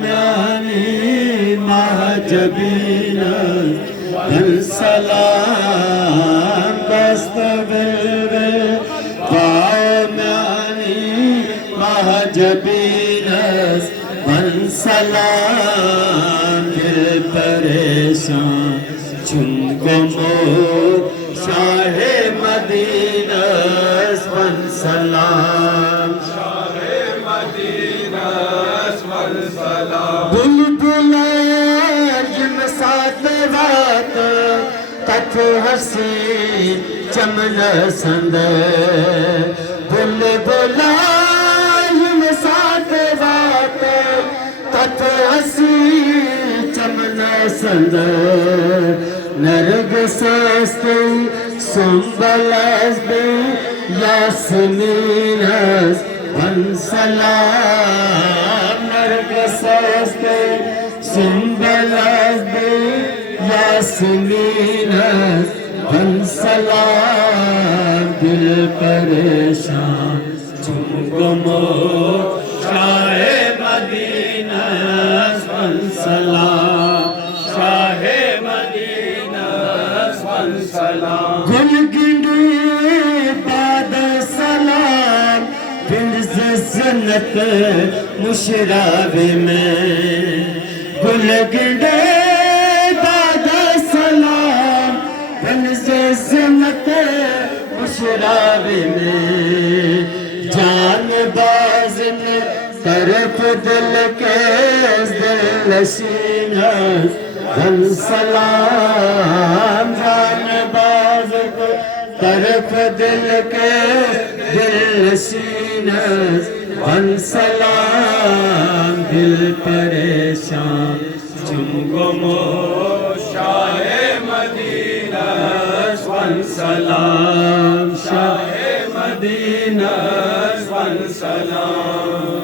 میانی محجبین سلام دست بلبل میانی محجبین سلام دل پریشان چون گمور شاہ مدینہ سلام بلبل جن سات رات تک حسین چمن سند بلبل جن سات رات تک حسین چمن سند نرگس استی سنبل استی یاسمین ون سلام نرگس استی سنبل استی یاسمین ون سلام دل پریشان چون گمور شاہ مدینہ ون سلام شاہ مدینہ ون سلام گل گنڈی باد سلام بنز زنت مشراب میں گل گنڈی باد سلام بنز زنت مشراب میں جان باز نے طرف دل کے دل نشین ون سلام جان باز طرف دل کے دل نشین ون سلام دل پریشان چون گمور شاہ مدینہ ون سلام شاہ مدینہ ون سلام